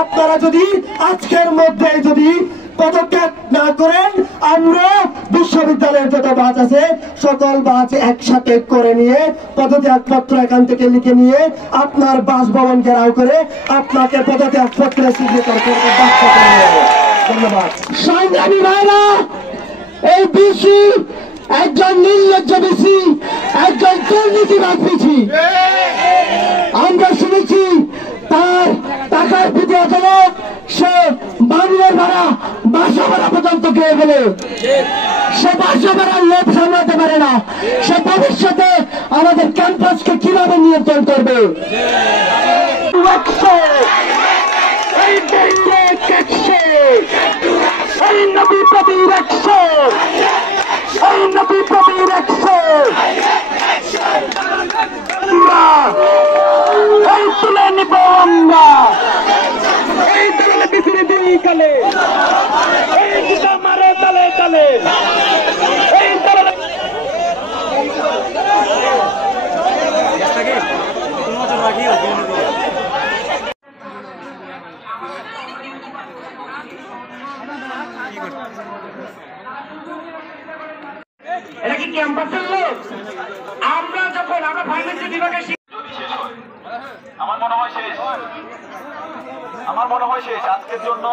আপনারা যদি আজকের মধ্যে যদি পদক্ষেপ না করেন আমরা বিশ্ববিদ্যালয়ের যত বাস আছে সকল বাস একসাথে করে নিয়ে পদত্যাগপত্র এখান থেকে লিখে নিয়ে আপনার বাসভবন ঘেরাও করে আপনাকে পদত্যাগপত্রে সিগনেচার করতে বাধ্য করে নেব। ধন্যবাদ। সংগ্রামী ভাইরা, এই বিসি একজন নির্লজ্জ বিসি, একজন দুর্নীতিবাদ বিসি। আমরা শুনেছি তার টাকার প্রতি অতলোক সে বাংলার ভাড়া বাসা ভাড়া পর্যন্ত খেয়ে গেলে সে বাসা ভাড়ার লোভ সামলাতে পারে না। সে ভবিষ্যতে আমাদের ক্যাম্পাসকে কিভাবে নিয়ন্ত্রণ করবে? তুলে নিব আমরা এই দলে পিছনে দিই কালে এই দিশা মারে তালে তালে এই দলে এটা কি ক্যাম্পাসের লোক? আমরা যখন আমরা ফার্মেসি বিভাগে আমার মনে হয় শেষ আজকের জন্য।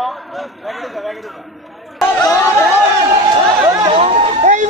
এই